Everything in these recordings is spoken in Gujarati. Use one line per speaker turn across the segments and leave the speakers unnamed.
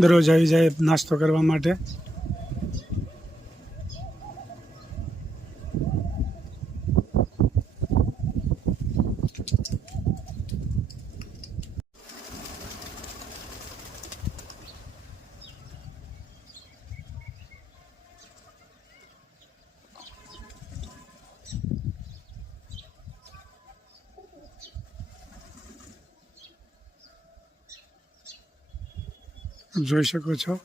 દરરોજ આવી જાય નાસ્તો કરવા માટે. જોઈ શકો છો.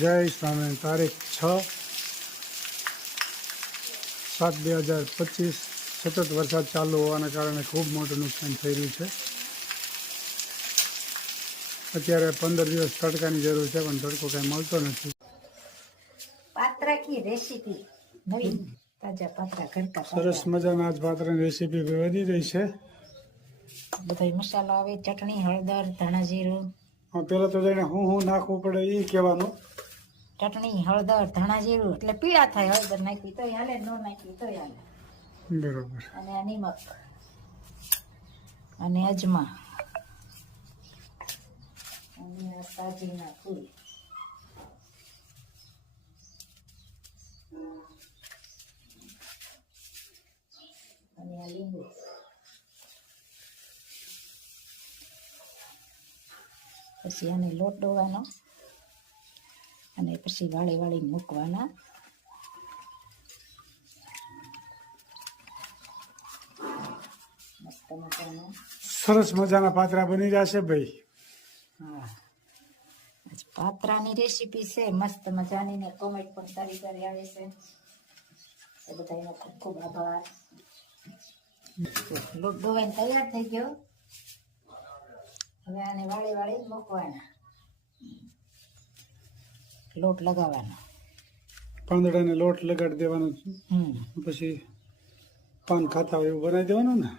જય સ્વામી તારીખ છ સાત બે હજાર પચીસ. સતત વરસાદ ચાલુ હોવાના કારણે ખૂબ મોટું નુકસાન થઈ રહ્યું છે. અત્યારે પંદર દિવસ તડકાની જરૂર છે પણ તડકો કાંઈ મળતો નથી.
પાત્રાકી રેસીપી નવી તાજા પાત્રા ઘરકા
સરસ મજાના આજ પાત્રની રેસીપી વધી રહી છે.
બધા મસાલો આવે ચટણી હળદર ધાણા જીરું.
પેલા તો જઈને હું હું નાખવું પડે એ કહેવાનું.
ચટણી હળદર ધાણા જીરું એટલે પીળા થાય હળદર નાખી તોય હાલે ન નાખી તોય હાલે.
બરોબર.
અને નિમક. અને અજમા. અને આ સાજીના ફૂલ અને આ લીંબુ પછી આને લોટ ડોવાનો. અને પછી વાળી વાળી મૂકવાના.
સરસ મજાના પાત્રા બની જશે ભાઈ.
હા. પાત્રાની રેસીપી છે મસ્ત મજાની ને કોમેન્ટ પણ સારી સારી આવે છે. એ બધાનો ખૂબ ખૂબ આભાર. લોટ ડોવાઈને તૈયાર થઈ ગયો. હવે આને વાળી વાળી મૂકવાના. લોટ લગાવવાનો.
પાંદડાને લોટ લગાડી દેવાનો પછી પાન ખાતા હોય એવું બનાવી દેવાનું ને?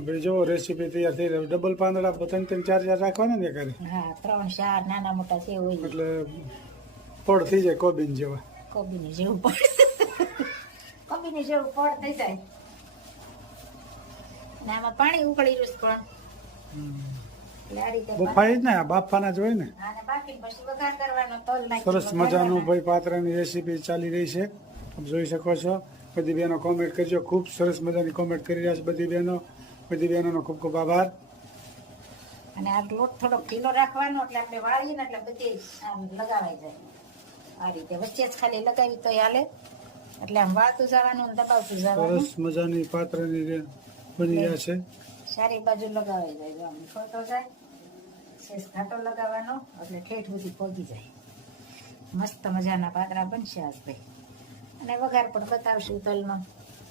આપણે જો રેસીપી તૈયાર થઈ રહી ડબલ પાંદડા ત્રણ ત્રણ ચાર ચાર રાખવાના ને કરે
હા ત્રણ ચાર નાના મોટા છે હોય
એટલે ફળ થઈ જાય કોબીન જેવા.
કોબીની જેવું પડ કોબીની જેવું ફળ થઈ જાય. ને આમાં પાણી ઉકળી રહ્યું પણ.
બફાઈ જ ને આ બાફાના જ હોય ને. સરસ મજાનું ભાઈ પાત્રાની રેસીપી ચાલી રહી છે. આપ જોઈ શકો છો. બધી બહેનો કોમેન્ટ કરજો. ખૂબ સરસ મજાની કોમેન્ટ કરી રહ્યા છે બધી બહેનો. બધી બહેનોનો ખૂબ ખૂબ આભાર.
અને આ લોટ થોડો ઢીલો રાખવાનો એટલે આપણે વાળીએ ને એટલે બધી આમ લગાવાઈ જાય. આ રીતે વચ્ચે જ ખાલી લગાવી તો હાલે. એટલે આમ વાળતું જવાનું ને દબાવતું જવાનું.
સરસ મજાની પાત્રની રે- બની રહ્યા છે.
સારી બાજુ લગાવાઈ જાય. આમ ખોટો જાય શેષ ઘાટો લગાવવાનો એટલે ઠેઠ સુધી પહોંચી જાય. મસ્ત મજાના પાતરા બનશે આજ ભાઈ. અને વઘાર પણ બતાવશું તલમાં.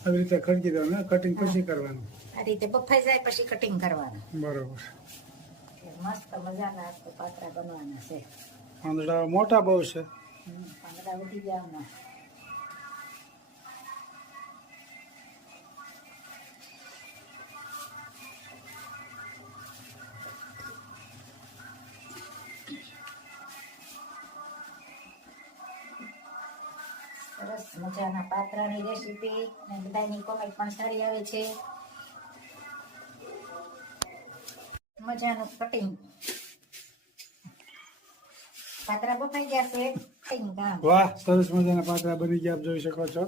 આવી રીતે ખડકી દેવાનું કટિંગ પછી કરવાનું.
આ રીતે બફાઈ જાય પછી કટિંગ કરવાનું.
બરોબર.
મસ્ત મજાના પાત્રા બનવાના છે.
પાંદડા મોટા બહુ છે.
પાંદડા ઉઠી જવાના સરસ મજાના પાત્રાની રેસીપી ને બધાની કોમેન્ટ પણ સારી આવે છે. મજાનું કટિંગ પાતરા બફાઈ ગયા છે કટિંગ કામ.
વાહ સરસ મજાના પાતરા બની ગયા આપ જોઈ શકો છો.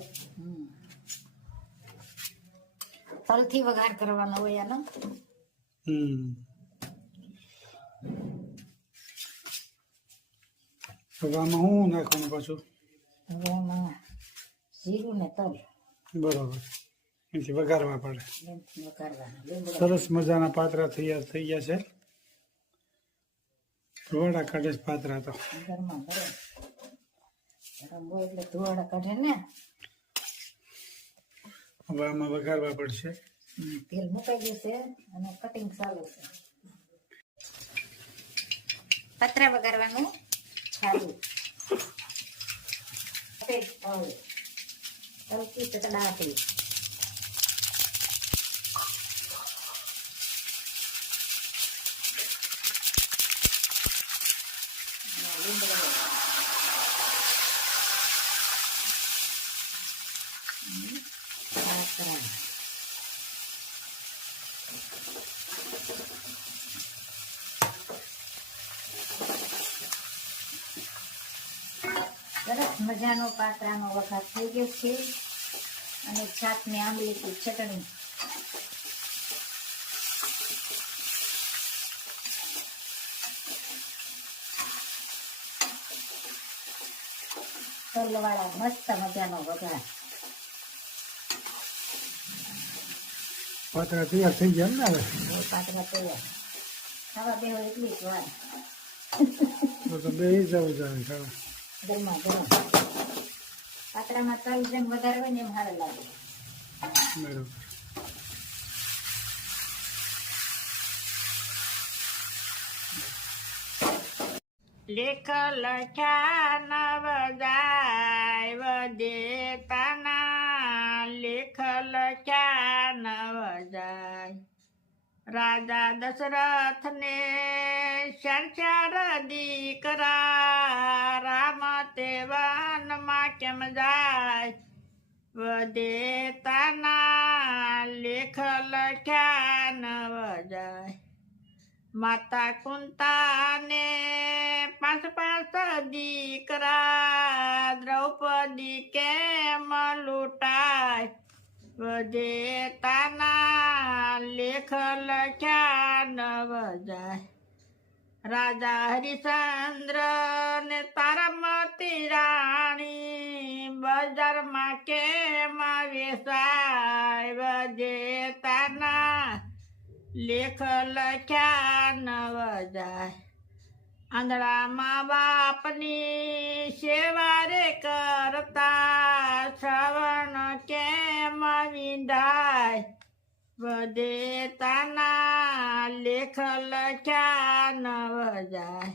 તલથી વઘાર કરવાનો હોય આનો.
હમ. હવે આમાં હું નાખવાનું પાછું?
હવે આમાં જીરું ને તલ.
બરોબર. એથી વઘારવા પડે. સરસ મજાના પાત્રા તૈયાર થઈ ગયા છે. ધોવાડા કાઢે છે પાત્રા તો. હવે આમાં વઘારવા પડશે.
તેલ મુકાઈ ગયું છે અને કટિંગ ચાલુ છે પતરા વઘારવાનું ચાલુ સફેદ તલ તલકી
મજાનો પાત્રાનો વઘાર થઈ ગયો છે અને છાતની આંબલીથી ચટણી. તલવાળા મસ્ત મજાનો વઘાર.
પાત્રા તૈયાર થઈ ગયા ને હવે?
પાત્રા તૈયાર. ખાવા બેહો એટલી જ વાર.
તો બે જવું જાય ખાવા.
ગરમા ગરમ. પાત્રામાં તલ જેમ વધારે હોય ને એમ સારું લાગે.
બરોબર.
લેખ લખ્યા નવ જાય વદેતાના લેખ લખ્યા નવ જાય રાજા દશરથને ચાર ચાર દીકરા રામ તે વનમાં કેમ જાય? વદેતાના લેખ લખ્યા ન વજાય. માતા કુંતાને પાંચ પાંચ દીકરા, દ્રૌપદી કેમ લૂંટાય? વધેતાના લેખ લખ્યા નવ જાય રાજા હરિચંદ્ર ને તારામતી રાણી બજારમાં કેમ વેસાય? વજેતાના લેખ લખ્યા નવ જાય આંધળામાં બાપની સેવા રે કરતા શ્રવણ કેમ વિંધાય વધેતાના લેખ લખ્યા નવ જાય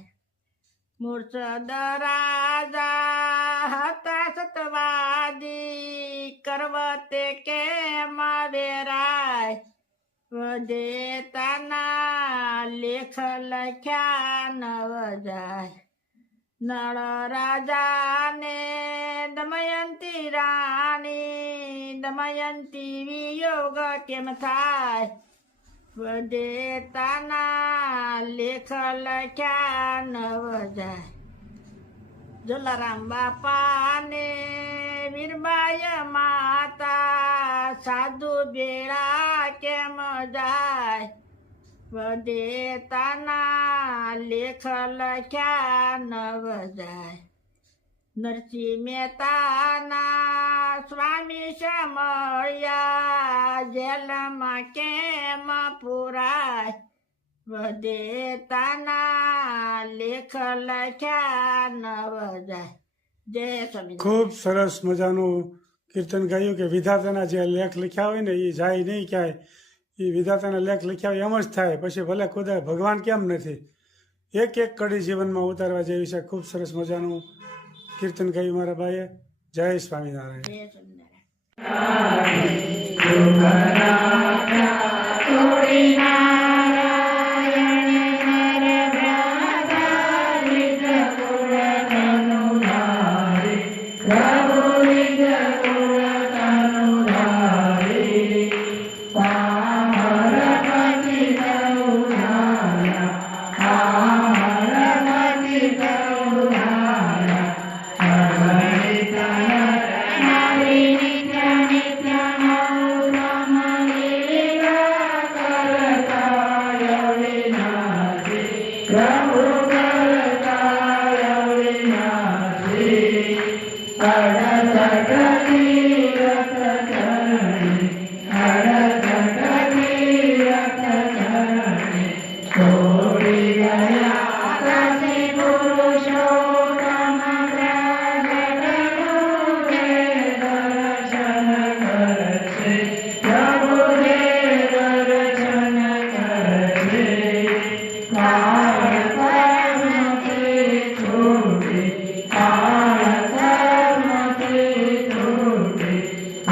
મૂર્છદ રાજા હતા સતવાદી કરવતે કેમ વેરાય વધેતાના લેખ લખ્યા નવ જાય નળ રાજાને દમયંતી રાણી, દમયંતી વિયોગ કેમ થાય? વધેતાના લેખ લખ્યા નવ જાય જલારામ બાપાને વીરબાય માતા સાધુ બેડા કેમ જાય? વધેતાના લેખ લખ્યા નવ જાય. નરસિંહ મહેતાના સ્વામી સમયા જેલમાં કેમ પુરાય? વધેતાના લેખ લખ્યા નવ જાય. જય સ્વામી
ખૂબ સરસ મજાનું કીર્તન ગાયું કે વિધાતાના જે લેખ લખ્યા હોય ને એ જાય નહીં ક્યાંય એ વિધાતાના લેખ લખ્યા હોય એમ જ થાય પછી ભલે ખુદા ભગવાન કેમ નથી એક એક કડી જીવનમાં ઉતારવા જેવી છે ખૂબ સરસ મજાનું કીર્તન ગાયું મારા ભાઈએ જય સ્વામિનારાયણ
જય સ્વામિનારાયણ